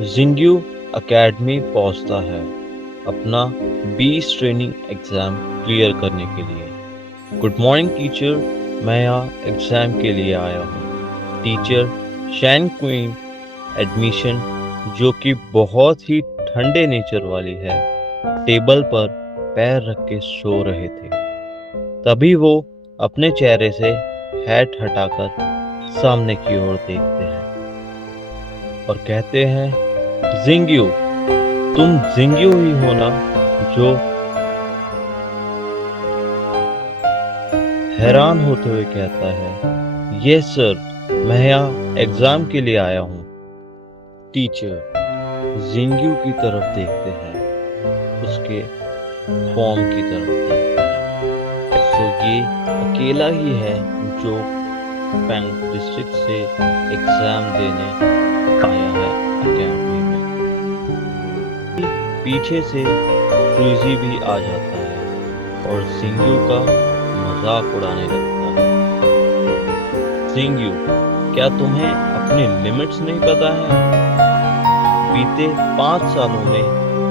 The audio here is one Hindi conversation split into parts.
जिंग्यू एकेडमी पहुंचता है अपना 20 ट्रेनिंग एग्ज़ाम क्लियर करने के लिए। गुड मॉर्निंग टीचर, मैं यहाँ एग्ज़ाम के लिए आया हूँ। टीचर शैन क्वीन एडमिशन, जो कि बहुत ही ठंडे नेचर वाली है, टेबल पर पैर रख के सो रहे थे। तभी वो अपने चेहरे से हैट हटाकर सामने की ओर देखते हैं और कहते हैं, जिंग्यू, तुम जिंग्यू ही हो ना, जो हैरान होते हुए कहता है, यस सर, मैं यहाँ एग्जाम के लिए आया हूँ। टीचर जिंग्यू की तरफ देखते हैं, उसके फॉर्म की तरफ देखते हैं। सो ये अकेला ही है जो पैंग डिस्ट्रिक्ट से एग्जाम देने आया है एकेडमी में। पीछे से सुइजी भी आ जाता है और जिंग्यू का मजाक उड़ाने लगता है। जिंग्यू, क्या तुम्हें अपनी लिमिट्स नहीं पता है? बीते 5 सालों में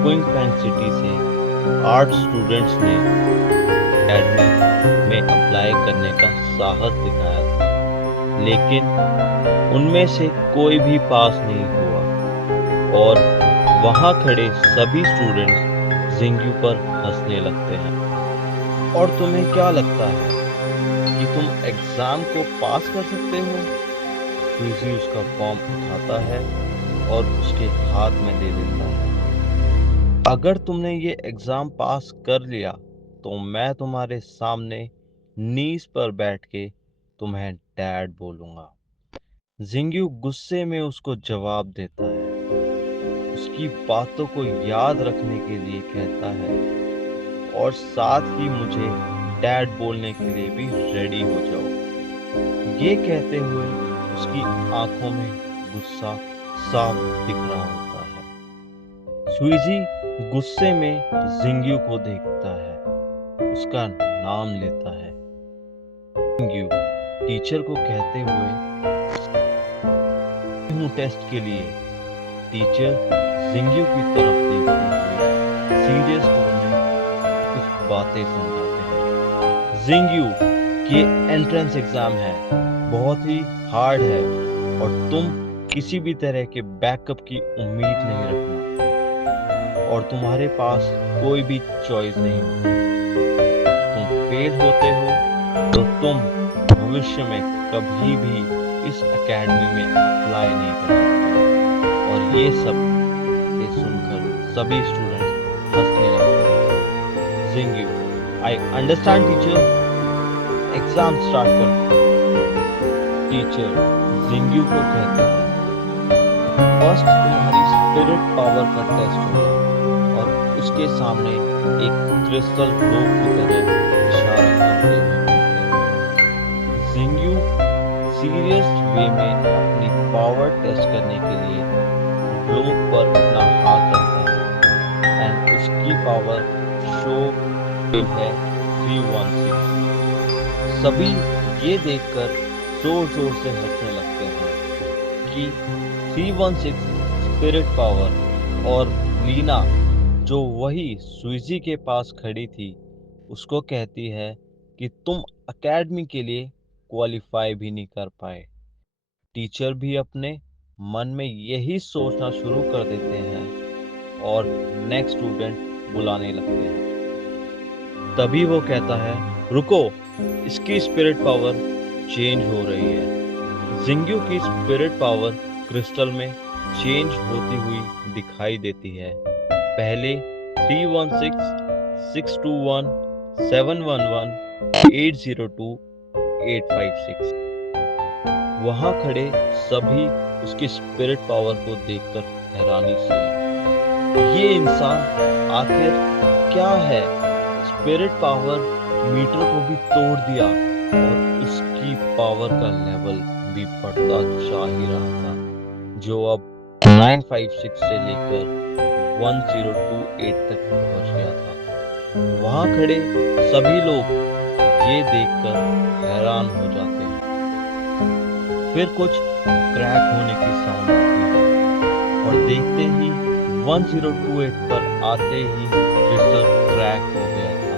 क्विंग पैंग सिटी से 8 स्टूडेंट्स ने एकेडमी में अप्लाई करने का साहस दिखाया था, लेकिन उनमें से कोई भी पास नहीं हुआ और वहां खड़े सभी स्टूडेंट्स जिंग्यू पर हंसने लगते हैं। और तुम्हें क्या लगता है कि तुम एग्जाम को पास कर सकते हो? सुइजी उसका फॉर्म उठाता है और उसके हाथ में दे देता है। अगर तुमने ये एग्जाम पास कर लिया तो मैं तुम्हारे सामने नीज पर बैठ के तुम्हें डैड बोलूंगा। जिंग्यू गुस्से में उसको जवाब देता है, उसकी बातों को याद रखने के लिए कहता है और साथ ही मुझे डैड बोलने के लिए भी रेडी हो जाओ। ये कहते हुए उसकी आंखों में गुस्सा साफ दिख रहा होता है। सुइजी गुस्से में जिंग्यू को देखता है, उसका नाम लेता है। जिंग्यू टीचर को कहते हुए हूँ टेस्ट के लिए। टीचर जिंग्यू की तरफ देखते हुए सीरियस टोन में कुछ बातें समझाते हैं। जिंग्यू, ये एंट्रेंस एग्जाम है, बहुत ही हार्ड है और तुम किसी भी तरह के बैकअप की उम्मीद नहीं रखना और तुम्हारे पास कोई भी चॉइस नहीं होती। तुम फेल होते हो तो तुम भविष्य में कभी भी इस एकेडमी में अप्लाई नहीं कर सकते। और ये सब सुनकर सभी स्टूडेंट्स हंसने लगते हैं। Jingyu, I understand teacher, exam start कर। टीचर जिंग्यू को कहते हैं, फर्स्ट तुम्हारी स्पिरिट पावर का टेस्ट होगा और उसके सामने एक क्रिस्टल ग्लोब की तरह इशारा करते हुए कहते हैं। जिंग्यू सीरियस वे में अपनी पावर टेस्ट करने के लिए ग्लोब पर अपना हाथ रखता है एंड उसकी पावर शो है 316। सभी ये देखकर जोर जोर से हंसने लगते हैं कि 316 स्पिरिट पावर। और लीना, जो वही सुइजी के पास खड़ी थी, उसको कहती है कि तुम एकेडमी के लिए क्वालिफाई भी नहीं कर पाए। टीचर भी अपने मन में यही सोचना शुरू कर देते हैं और नेक्स्ट स्टूडेंट बुलाने लगते हैं। तभी वो कहता है, रुको, इसकी स्पिरिट पावर चेंज हो रही है। जिंग्यू की स्पिरिट पावर क्रिस्टल में चेंज होती हुई दिखाई देती है। पहले 316, 621, 711, 802, 856। वहां खड़े सभी उसकी स्पिरिट पावर को देखकर हैरानी से, ये इंसान आखिर क्या है? स्पिरिट पावर मीटर को भी तोड़ दिया और उसकी पावर का लेवल भी बढ़ता जा ही रहा था, जो अब 956 से लेकर 1028 तक पहुंच गया था। वहां खड़े सभी लोग ये देखकर हैरान हो जाते हैं। फिर कुछ क्रैक होने की साउंड आती है और देखते ही 1028 पर आते ही क्रिस्टल क्रैक हो गया था।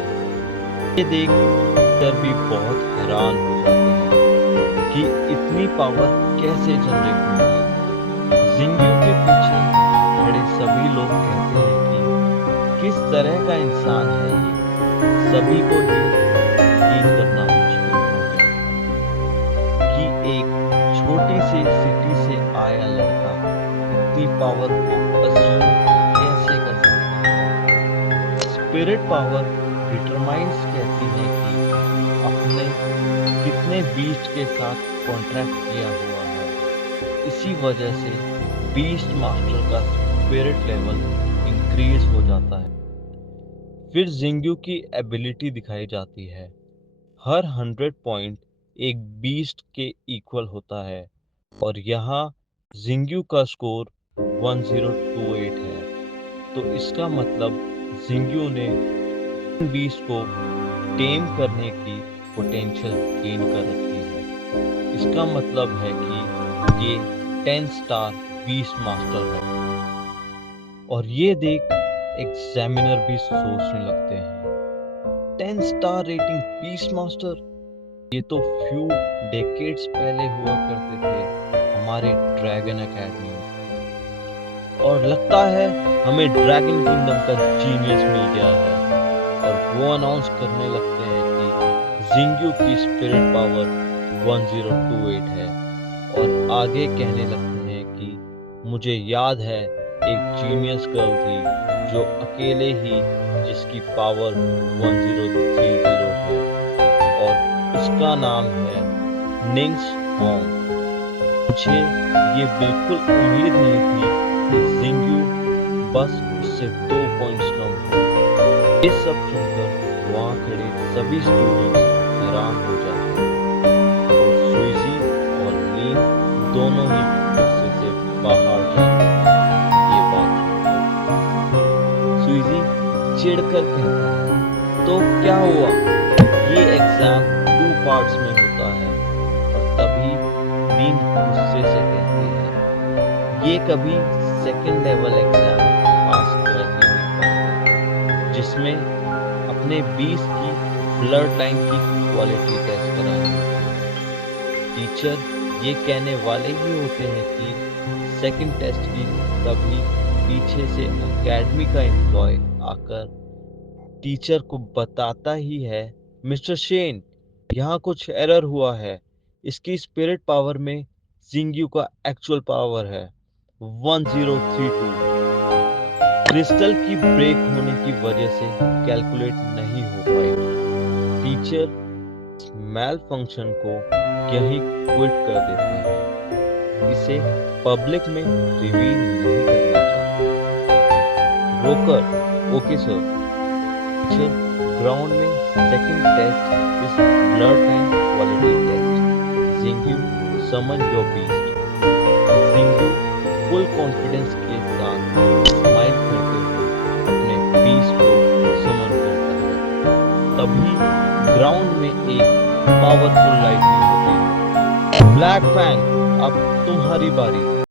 ये देख कर भी बहुत हैरान हो जाते हैं कि इतनी पावर कैसे जनरेट होगी। जिंगियो के पीछे खड़े सभी लोग कहते हैं कि किस तरह का इंसान है ये। सभी को ये यकीन करना मुश्किल हो गया था कि एक छोटी सी सिटी से आया लड़का इतनी पावर को अज्यूम कैसे कर सकता है। स्पिरिट पावर डिटरमाइंस कहती है कि आपने कितने बीस्ट के साथ कॉन्ट्रैक्ट किया हुआ है। इसी वजह से बीस्ट मास्टर का स्पिरिट लेवल इंक्रीज हो जाता है। फिर जिंग्यू की एबिलिटी दिखाई जाती है। हर 100 पॉइंट एक बीस्ट के इक्वल होता है और यहाँ जिंग्यू का स्कोर 1028 है। तो इसका मतलब जिंग्यू ने बीस्ट को टेम करने की पोटेंशियल गेन कर रखी है। इसका मतलब है कि ये 10 स्टार बीस्ट मास्टर है। और ये देख एग्जामिनर भी सोचने लगते हैं 10 स्टार रेटिंग बीस्ट मास्टर, ये तो फ्यू डेकेड्स पहले हुआ करते थे हमारे ड्रैगन एकेडमी में। और लगता है हमें ड्रैगन किंगडम का जीनियस मिल गया है। और वो अनाउंस करने लगते हैं कि जिंग्यू की स्पिरिट पावर 1028 है। और आगे कहने लगते हैं कि मुझे याद है एक जीनियस गर्ल थी जो अकेले ही जिसकी पावर 1030 है और उसका नाम है निंग्स होंग। मुझे ये बिल्कुल उम्मीद नहीं थी कि जिंग्यू बस उससे 2 पॉइंट्स कम हो। ये सब सुनकर वहाँ खड़े सभी स्टूडेंट्स हैरान हो जाते हैं और सुइजी और लीन दोनों ही गुस्से से बाहर जाते हैं। ये बात सुइजी चिढ़कर कहता है तो क्या हुआ, ये एग्जाम 2 पार्ट्स में होता है। और तभी लीन गुस्से से कहती है ये कभी सेकंड लेवल एग्जाम पास कर ही नहीं पाता जिसमें अपने 20 की ब्लड लाइन की क्वालिटी टेस्ट करानी होती है। टीचर ये कहने वाले ही होते हैं कि सेकंड टेस्ट की तभी पीछे से एकेडमी का एम्प्लॉय आकर टीचर को बताता ही है मिस्टर शेन यहाँ कुछ एरर हुआ है। इसकी स्पिरिट पावर में जिंग्यू का एक्चुअल पावर है 1032। क्रिस्टल की ब्रेक होने की वजह से कैलकुलेट नहीं हो पाई। टीचर मैल फंक्शन को यहीं क्विट कर देते हैं। इसे पब्लिक में रिवील नहीं करना चाहते। रोकर ओके सर। टीचर ग्राउंड में second test is blood time quality test. Jingyu summon your beast. Jingyu full confidence के साथ स्माइल करते हुए अपने बीस्ट को समन करता है। तभी ग्राउंड में एक पावरफुल लाइटनिंग होती है। ब्लैक फैंग अब तुम्हारी बारी।